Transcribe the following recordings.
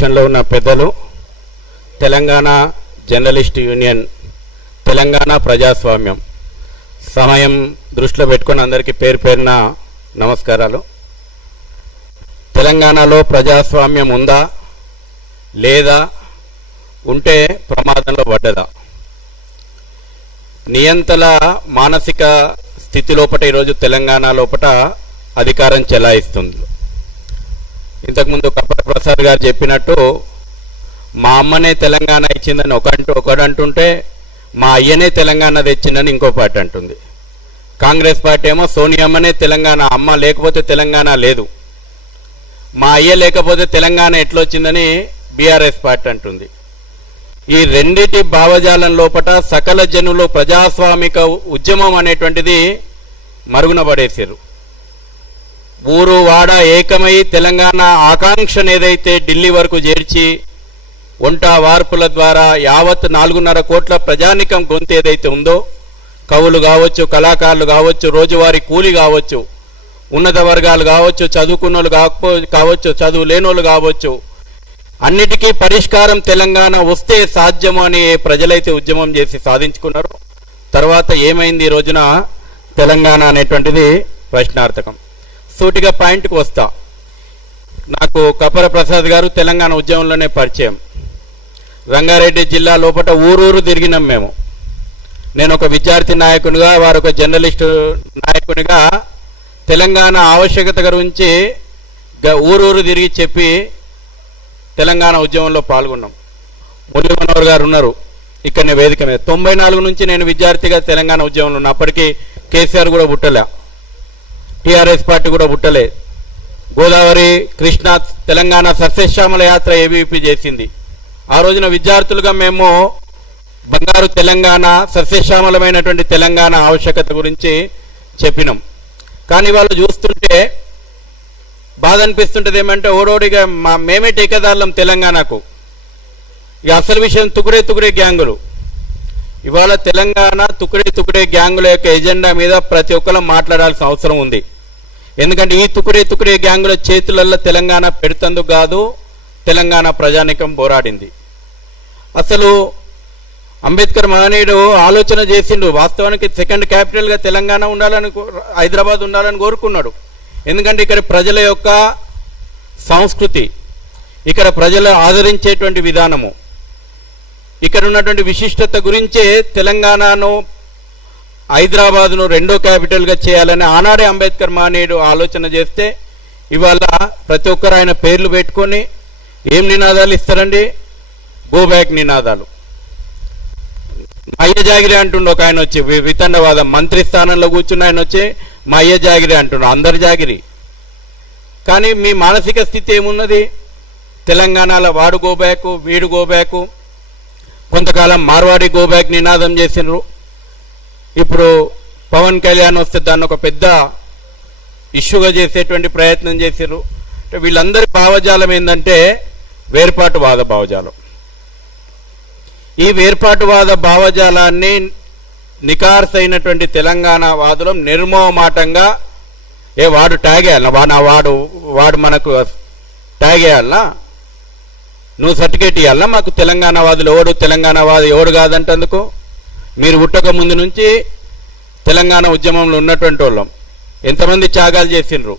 సమక్షంలో ఉన్న పెద్దలు, తెలంగాణ జర్నలిస్ట్ యూనియన్, తెలంగాణ ప్రజాస్వామ్యం సమయం దృష్టిలో పెట్టుకుని అందరికీ పేరు పేరున నమస్కారాలు. తెలంగాణలో ప్రజాస్వామ్యం ఉందా లేదా, ఉంటే ప్రమాదంలో పడ్డదా? నియంతల మానసిక స్థితి లోపట ఈరోజు తెలంగాణ లోపట అధికారం చెలాయిస్తుంది. ఇంతకుముందు కప్పల ప్రసాద్ గారు చెప్పినట్టు మా అమ్మనే తెలంగాణ ఇచ్చిందని ఒకడు అంటుంటే, మా అయ్యనే తెలంగాణ తెచ్చిందని ఇంకో పార్టీ అంటుంది. కాంగ్రెస్ పార్టీ ఏమో సోనియమ్మనే తెలంగాణ, అమ్మ లేకపోతే తెలంగాణ లేదు, మా అయ్య లేకపోతే తెలంగాణ ఎట్లొచ్చిందని బీఆర్ఎస్ పార్టీ అంటుంది. ఈ రెండిటి భావజాలం లోపట సకల జనులు ప్రజాస్వామిక ఉద్యమం అనేటువంటిది మరుగున పడేసారు. ఊరు వాడ ఏకమై తెలంగాణ ఆకాంక్షను ఏదైతే ఢిల్లీ వరకు చేర్చి వంట వార్పుల ద్వారా యావత్ 4.5 కోట్ల ప్రజానికం గొంతు ఏదైతే ఉందో, కవులు కావచ్చు, కళాకారులు కావచ్చు, రోజువారీ కూలి కావచ్చు, ఉన్నత వర్గాలు కావచ్చు, చదువుకున్నోళ్ళు కావచ్చు, చదువు లేనోళ్ళు కావచ్చు, అన్నిటికీ పరిష్కారం తెలంగాణ వస్తే సాధ్యము అని ప్రజలైతే ఉద్యమం చేసి సాధించుకున్నారు. తర్వాత ఏమైంది ఈ రోజున తెలంగాణ అనేటువంటిది ప్రశ్నార్థకం. సూటిగా పాయింట్కి వస్తా. నాకు కప్పల ప్రసాద్ గారు తెలంగాణ ఉద్యమంలోనే పరిచయం. రంగారెడ్డి జిల్లా లోపల ఊరూరు తిరిగినాం మేము. నేను ఒక విద్యార్థి నాయకునిగా, వారు ఒక జర్నలిస్టు నాయకునిగా తెలంగాణ ఆవశ్యకత గురించి ఊరూరు తిరిగి చెప్పి తెలంగాణ ఉద్యమంలో పాల్గొన్నాం. మురళీ మనోహర్ గారు ఉన్నారు ఇక్కడనే వేదిక మీద. 94 నుంచి నేను విద్యార్థిగా తెలంగాణ ఉద్యమంలో ఉన్నా. అప్పటికి కేసీఆర్ కూడా పుట్టలే, టీఆర్ఎస్ పార్టీ కూడా పుట్టలే. గోదావరి కృష్ణా తెలంగాణ సస్యశ్యామల యాత్ర ఏబీవీపీ చేసింది. ఆ రోజున విద్యార్థులుగా మేము బంగారు తెలంగాణ, సస్యశ్యామలమైనటువంటి తెలంగాణ ఆవశ్యకత గురించి చెప్పినాం. కానీ వాళ్ళు చూస్తుంటే బాధ అనిపిస్తుంటుంది. ఏమంటే ఓడోడిగా మేమే టీకాదారులం తెలంగాణకు. ఇక అసలు విషయం తుకుడే గ్యాంగులు. ఇవాళ తెలంగాణ తుకుడే గ్యాంగుల యొక్క ఎజెండా మీద ప్రతి ఒక్కరు మాట్లాడాల్సిన అవసరం ఉంది. ఎందుకంటే ఈ తుకుడే గ్యాంగుల చేతులలో తెలంగాణ పెడుతందుకు కాదు తెలంగాణ ప్రజానికం పోరాడింది. అసలు అంబేద్కర్ మహనీయుడు ఆలోచన చేసిండు. వాస్తవానికి సెకండ్ క్యాపిటల్గా తెలంగాణ ఉండాలని, హైదరాబాద్ ఉండాలని కోరుకున్నాడు. ఎందుకంటే ఇక్కడ ప్రజల యొక్క సంస్కృతి, ఇక్కడ ప్రజలు ఆదరించేటువంటి విధానము, ఇక్కడ ఉన్నటువంటి విశిష్టత గురించే తెలంగాణను, హైదరాబాద్ను 2వ క్యాపిటల్గా చేయాలని ఆనాడే అంబేద్కర్ మహనీయుడు ఆలోచన చేస్తే, ఇవాళ ప్రతి ఒక్కరు ఆయన పేర్లు పెట్టుకొని ఏం నినాదాలు ఇస్తారండి? గో బ్యాక్ నినాదాలు. మా అయ్య జాగిరి అంటుండు ఒక ఆయన వచ్చి, వితండవాదం మంత్రి స్థానంలో కూర్చున్న ఆయన వచ్చి మా అయ్య జాగిరి అంటుండు. అందరు జాగిరి. కానీ మీ మానసిక స్థితి ఏమున్నది? తెలంగాణలో వాడు గోబ్యాకు, వీడు గోబ్యాకు, కొంతకాలం మార్వాడి గోబ్యాక్ నినాదం చేసినారు. ఇప్పుడు పవన్ కళ్యాణ్ వస్తే దాన్ని ఒక పెద్ద ఇష్యూగా చేసేటువంటి ప్రయత్నం చేశారు. వీళ్ళందరి భావజాలం ఏంటంటే వేర్పాటువాద భావజాలం. ఈ వేర్పాటువాద భావజాలాన్ని నికార్సైనటువంటి తెలంగాణ వాదులం నిర్మోహమాటంగా వాడు ట్యాగ్ వేయాలన్నా, వాడు మనకు ట్యాగ్ వేయాలన్నా, నువ్వు సర్టిఫికేట్ ఇవ్వాలన్నా మాకు తెలంగాణ వాదులు తెలంగాణ వాదు ఎవడు కాదంటందుకు. మీరు పుట్టక ముందు నుంచి తెలంగాణ ఉద్యమంలో ఉన్నటువంటి వాళ్ళం ఎంతమంది త్యాగాలు చేసిండ్రు.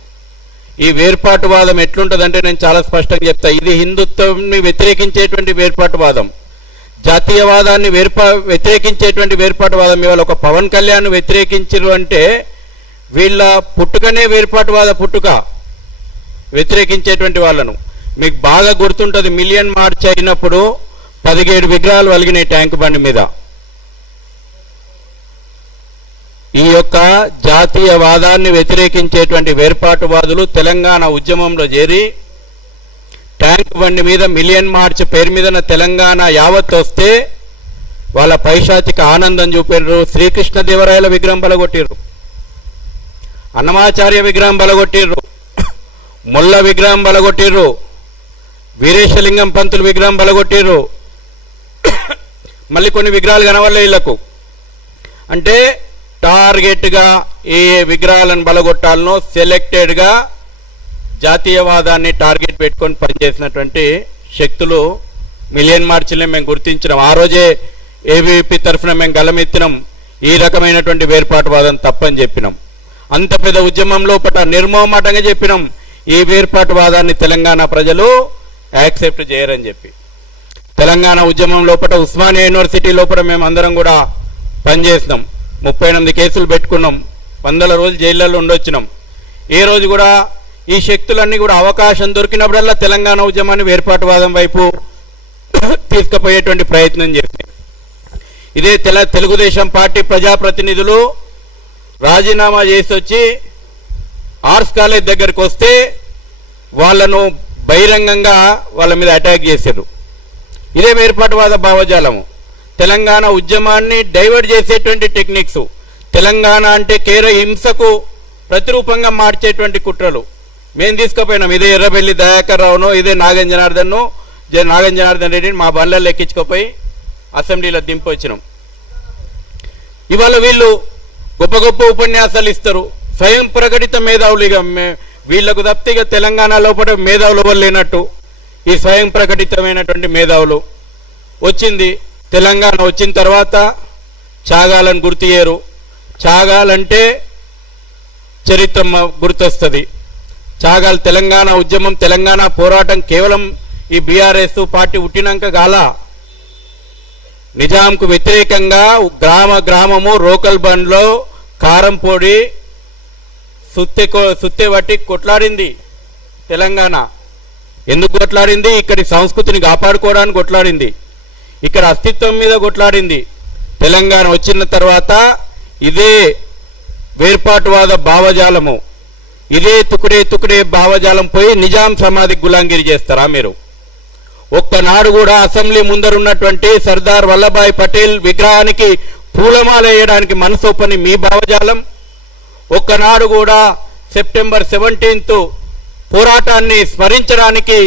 ఈ వేర్పాటువాదం ఎట్లుంటుందంటే నేను చాలా స్పష్టంగా చెప్తా. ఇది హిందుత్వాన్ని వ్యతిరేకించేటువంటి వేర్పాటువాదం, జాతీయవాదాన్ని వ్యతిరేకించేటువంటి వేర్పాటువాదం. ఇవాళ ఒక పవన్ కళ్యాణ్ వ్యతిరేకించరు అంటే వీళ్ళ పుట్టుకనే వేర్పాటువాద పుట్టుక, వ్యతిరేకించేటువంటి వాళ్ళను. మీకు బాగా గుర్తుంటుంది, మిలియన్ మార్చ్ అయినప్పుడు 17 విగ్రహాలు వలిగినాయి ట్యాంక్ బండి మీద. ఈ యొక్క జాతీయవాదాన్ని వ్యతిరేకించేటువంటి వేర్పాటువాదులు తెలంగాణ ఉద్యమంలో చేరి ట్యాంక్ బండి మీద మిలియన్ మార్చ్ పేరు మీద తెలంగాణ యావత్ వస్తే వాళ్ళ పైశాచిక ఆనందం చూపారు. శ్రీకృష్ణదేవరాయల విగ్రహం బలగొట్టిర్రు, అన్నమాచార్య విగ్రహం బలగొట్టిర్రు, ముల్ల విగ్రహం బలగొట్టిర్రు, వీరేశలింగం పంతులు విగ్రహం బలగొట్టిర్రు. మళ్ళీ కొన్ని విగ్రహాలు కనవల్లే వీళ్ళకు. అంటే టార్గెట్గా ఏ విగ్రహాలను బలగొట్టాలనో సెలెక్టెడ్గా జాతీయవాదాన్ని టార్గెట్ పెట్టుకొని పనిచేసినటువంటి శక్తులు మిలియన్ మార్చిని మేము గుర్తించినాం. ఆ రోజే ఏబీవీపీ తరఫున మేము గలమెత్తినాం, ఈ రకమైనటువంటి వేర్పాటువాదం తప్పని చెప్పినాం. అంత పెద్ద ఉద్యమం లోపల నిర్మోహమాటంగా చెప్పినాం, ఈ వేర్పాటువాదాన్ని తెలంగాణ ప్రజలు యాక్సెప్ట్ చేయరని చెప్పి. తెలంగాణ ఉద్యమం లోపల ఉస్మానియా యూనివర్సిటీ లోపల మేము అందరం కూడా పనిచేసినాం. 38 కేసులు పెట్టుకున్నాం, 100 రోజులు జైళ్ళలో ఉండొచ్చినాం. ఏ రోజు కూడా ఈ శక్తులన్నీ కూడా అవకాశం దొరికినప్పుడల్లా తెలంగాణ ఉద్యమాన్ని వేర్పాటువాదం వైపు తీసుకుపోయేటువంటి ప్రయత్నం చేశారు. ఇదే తెలుగుదేశం పార్టీ ప్రజాప్రతినిధులు రాజీనామా చేసి వచ్చి ఆర్ట్స్ కాలేజ్ దగ్గరికి వస్తే వాళ్ళను బహిరంగంగా వాళ్ళ మీద అటాక్ చేశారు. ఇదే వేర్పాటువాద భావజాలము. తెలంగాణ ఉద్యమాన్ని డైవర్ట్ చేసేటువంటి టెక్నిక్స్, తెలంగాణ అంటే కేర హింసకు ప్రతిరూపంగా మార్చేటువంటి కుట్రలు మేము తీసుకుపోయినాం. ఇదే ఎర్రబెల్లి దయాకర్ రావునో, ఇదే నాగన్ జనార్దన్ రెడ్డిని మా బండ్లలో ఎక్కించుకుపోయి అసెంబ్లీలో దింపొచ్చినాం. ఇవాళ వీళ్ళు గొప్ప గొప్ప ఉపన్యాసాలు ఇస్తారు, స్వయం ప్రకటిత మేధావులు. ఇక వీళ్లకు తప్పితే ఇక తెలంగాణ లోపల మేధావులు ఎవరు లేనట్టు ఈ స్వయం ప్రకటితమైనటువంటి మేధావులు వచ్చింది. తెలంగాణ వచ్చిన తర్వాత త్యాగాలను గుర్తు చేయరు. త్యాగాలంటే చరిత్ర గుర్తొస్తుంది. త్యాగాలు, తెలంగాణ ఉద్యమం, తెలంగాణ పోరాటం కేవలం ఈ బీఆర్ఎస్ పార్టీ పుట్టినాక గాల. నిజాంకు వ్యతిరేకంగా గ్రామము రోకల్ బండ్లో కారం పొడి సుత్తె బట్టి కొట్లాడింది తెలంగాణ. ఎందుకు కొట్లాడింది? ఇక్కడి సంస్కృతిని కాపాడుకోవడానికి కొట్లాడింది, ఇక్కడ అస్తిత్వం మీద కొట్లాడింది. తెలంగాణ వచ్చిన తర్వాత ఇదే వేర్పాటువాద భావజాలము, ఇదే తుకుడే భావజాలం పోయి నిజాం సమాధికి గులాంగిరి చేస్తారా మీరు? ఒక్కనాడు కూడా అసెంబ్లీ ముందరున్నటువంటి సర్దార్ వల్లభాయ్ పటేల్ విగ్రహానికి పూలమాల వేయడానికి మనసొప్పని మీ భావజాలం. ఒక్కనాడు కూడా సెప్టెంబర్ 17 పోరాటాన్ని స్మరించడానికి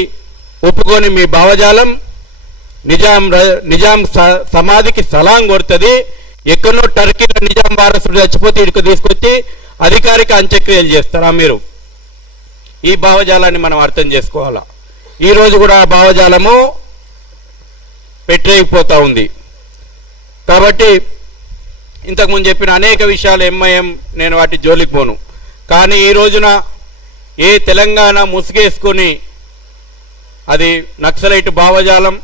ఒప్పుకొని మీ భావజాలం. నిజాం సమాధికి సలాం కొడుతుంది. ఎక్కడో టర్కీలో నిజాం వారసుడు చచ్చిపోతే ఇటుకు తీసుకొచ్చి అధికారిక అంత్యక్రియలు చేస్తారా మీరు? ఈ భావజాలాన్ని మనం అర్థం చేసుకోవాలా. ఈరోజు కూడా ఆ భావజాలము పెట్టేయిపోతూ ఉంది. కాబట్టి ఇంతకుముందు చెప్పిన అనేక విషయాలు ఎంఐఎం, నేను వాటి జోలికి పోను. కానీ ఈ రోజున ఏ తెలంగాణ ముసుగేసుకొని అది నక్సలైట్ భావజాలం,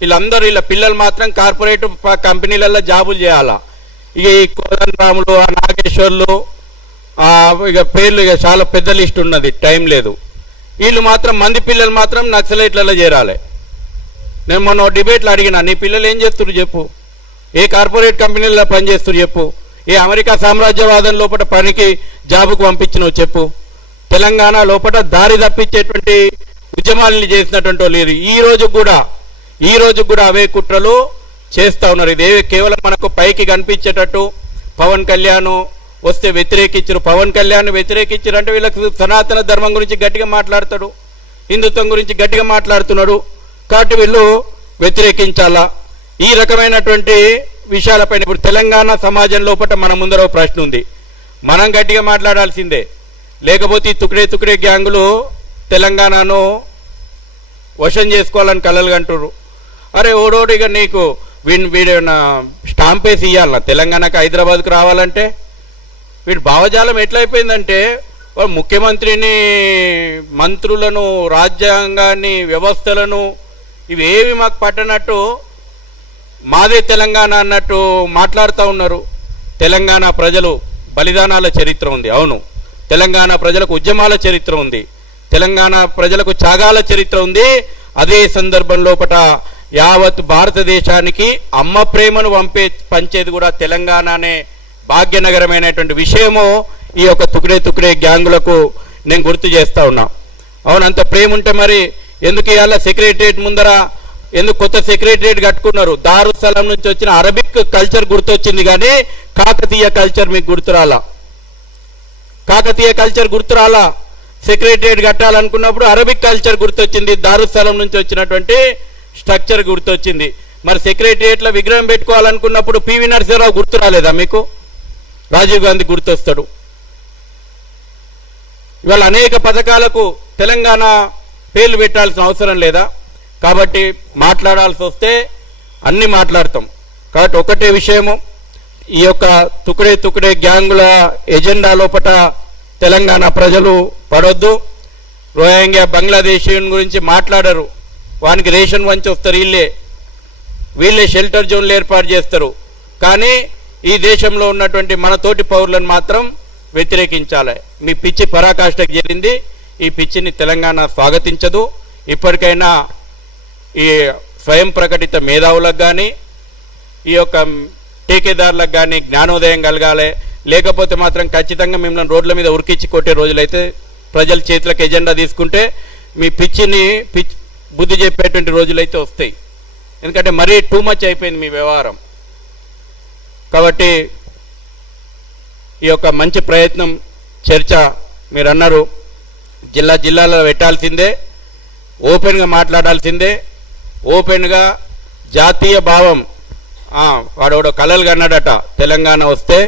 వీళ్ళందరూ వీళ్ళ పిల్లలు మాత్రం కార్పొరేట్ కంపెనీలలో జాబులు చేయాలా. ఇక ఈ కోదండరాములు, ఆ నాగేశ్వర్లు, ఇక పేర్లు ఇక చాలా పెద్ద లిస్ట్ ఉన్నది, టైం లేదు. వీళ్ళు మాత్రం మంది పిల్లలు మాత్రం నక్సలైట్లలో చేరాలి. నేను మొన్న డిబేట్లో అడిగినా, నీ పిల్లలు ఏం చేస్తున్నారు చెప్పు, ఏ కార్పొరేట్ కంపెనీలలో పనిచేస్తున్నారు చెప్పు, ఏ అమెరికా సామ్రాజ్యవాదం లోపల పనికి జాబుకు పంపించినవు చెప్పు. తెలంగాణ లోపల దారి తప్పించేటువంటి ఉద్యమాలని చేసినటువంటి వాళ్ళు ఈ రోజు కూడా అవే కుట్రలు చేస్తూ ఉన్నారు. ఇది కేవలం మనకు పైకి కనిపించేటట్టు పవన్ కళ్యాణ్ వస్తే వ్యతిరేకించరు, పవన్ కళ్యాణ్ వ్యతిరేకించరు అంటే వీళ్ళకి సనాతన ధర్మం గురించి గట్టిగా మాట్లాడతాడు, హిందుత్వం గురించి గట్టిగా మాట్లాడుతున్నాడు కాబట్టి వీళ్ళు వ్యతిరేకించాలా. ఈ రకమైనటువంటి విషయాలపైన ఇప్పుడు తెలంగాణ సమాజం లోపల మన ముందర ప్రశ్న ఉంది, మనం గట్టిగా మాట్లాడాల్సిందే. లేకపోతే ఈ తుకుడే గ్యాంగులు తెలంగాణను వశం చేసుకోవాలని కలలు కంటున్నారు. అరే ఓడోడిగా నీకు వీడేమన్నా స్టాంప్ వేసి ఇవ్వాలన్నా తెలంగాణకు హైదరాబాద్కు రావాలంటే? వీడి భావజాలం ఎట్లయిపోయిందంటే ముఖ్యమంత్రిని, మంత్రులను, రాజ్యాంగాన్ని, వ్యవస్థలను ఇవేవి మాకు పట్టనట్టు మాదే తెలంగాణ అన్నట్టు మాట్లాడుతూ ఉన్నారు. తెలంగాణ ప్రజలు బలిదానాల చరిత్ర ఉంది, అవును. తెలంగాణ ప్రజలకు ఉద్యమాల చరిత్ర ఉంది, తెలంగాణ ప్రజలకు త్యాగాల చరిత్ర ఉంది. అదే సందర్భం లోపల యావత్ భారతదేశానికి అమ్మ ప్రేమను పంచేది కూడా తెలంగాణనే భాగ్యనగరమైనటువంటి విషయము ఈ యొక్క తుకుడే గ్యాంగులకు నేను గుర్తు చేస్తా ఉన్నా. అవును, అంత ప్రేమ ఉంటే మరి ఎందుకు ఇవాళ సెక్రటరియట్ ముందర ఎందుకు కొత్త సెక్రటరియట్ కట్టుకున్నారు? దారుసలాం నుంచి వచ్చిన అరబిక్ కల్చర్ గుర్తొచ్చింది కానీ కాకతీయ కల్చర్ మీకు గుర్తురాలా. సెక్రటరియట్ కట్టాలనుకున్నప్పుడు అరబిక్ కల్చర్ గుర్తొచ్చింది, దారుస్థలం నుంచి వచ్చినటువంటి స్ట్రక్చర్ గుర్తొచ్చింది. మరి సెక్రటరియట్లో విగ్రహం పెట్టుకోవాలనుకున్నప్పుడు పివి నరసింహరావు గుర్తు రాలేదా మీకు? రాజీవ్ గాంధీ గుర్తొస్తాడు. ఇవాళ అనేక పథకాలకు తెలంగాణ పేర్లు పెట్టాల్సిన అవసరం లేదా? కాబట్టి మాట్లాడాల్సి వస్తే అన్నీ మాట్లాడతాం. కాబట్టి ఒకటే విషయము, ఈ యొక్క తుకడే గ్యాంగుల ఎజెండా లోపట తెలంగాణ ప్రజలు పడొద్దు. రోహింగ్యా బంగ్లాదేశీయుని గురించి మాట్లాడరు, వానికి రేషన్ వంచి వస్తారు, వీళ్ళే షెల్టర్ జోన్లు ఏర్పాటు చేస్తారు. కానీ ఈ దేశంలో ఉన్నటువంటి మన తోటి పౌరులను మాత్రం వ్యతిరేకించాలి. మీ పిచ్చి పరాకాష్ఠకు చేరింది. ఈ పిచ్చిని తెలంగాణ స్వాగతించదు. ఇప్పటికైనా ఈ స్వయం ప్రకటిత మేధావులకు కానీ ఈ యొక్క ఠేకేదారులకు కానీ జ్ఞానోదయం కలగాలి. లేకపోతే మాత్రం ఖచ్చితంగా మిమ్మల్ని రోడ్ల మీద ఉరికిచ్చి కొట్టే రోజులైతే ప్రజల చేతులకు ఎజెండా తీసుకుంటే మీ పిచ్చిని బుద్ధి చెప్పేటువంటి రోజులైతే వస్తాయి. ఎందుకంటే మరీ టూ మచ్ అయిపోయింది మీ వ్యవహారం. కాబట్టి ఈ యొక్క మంచి ప్రయత్నం, చర్చ మీరు అన్నారు, జిల్లాలో పెట్టాల్సిందే, ఓపెన్గా మాట్లాడాల్సిందే. ఓపెన్గా జాతీయ భావం, వాడోడో కలలు కన్నాడట, తెలంగాణ వస్తే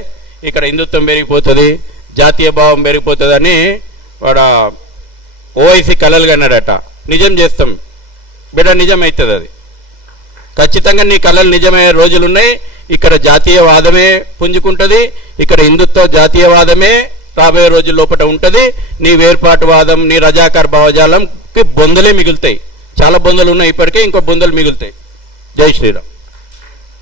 ఇక్కడ హిందుత్వం పెరిగిపోతుంది, జాతీయ భావం పెరిగిపోతుందని వాడు ఓవైసీ కలలు కన్నాడట. నిజం చేస్తాం బిడ్డ, నిజం అవుతుంది అది. ఖచ్చితంగా నీ కళలు నిజమయ్యే రోజులున్నాయి. ఇక్కడ జాతీయవాదమే పుంజుకుంటుంది, ఇక్కడ హిందుత్వ జాతీయవాదమే రాబోయే రోజుల లోపల ఉంటుంది. నీ వేర్పాటువాదం, నీ రజాకార్ భావజాలంకి బొందలే మిగులుతాయి. చాలా బొందలు ఉన్నాయి ఇప్పటికే, ఇంకో బొందలు మిగులుతాయి. జై శ్రీరామ్.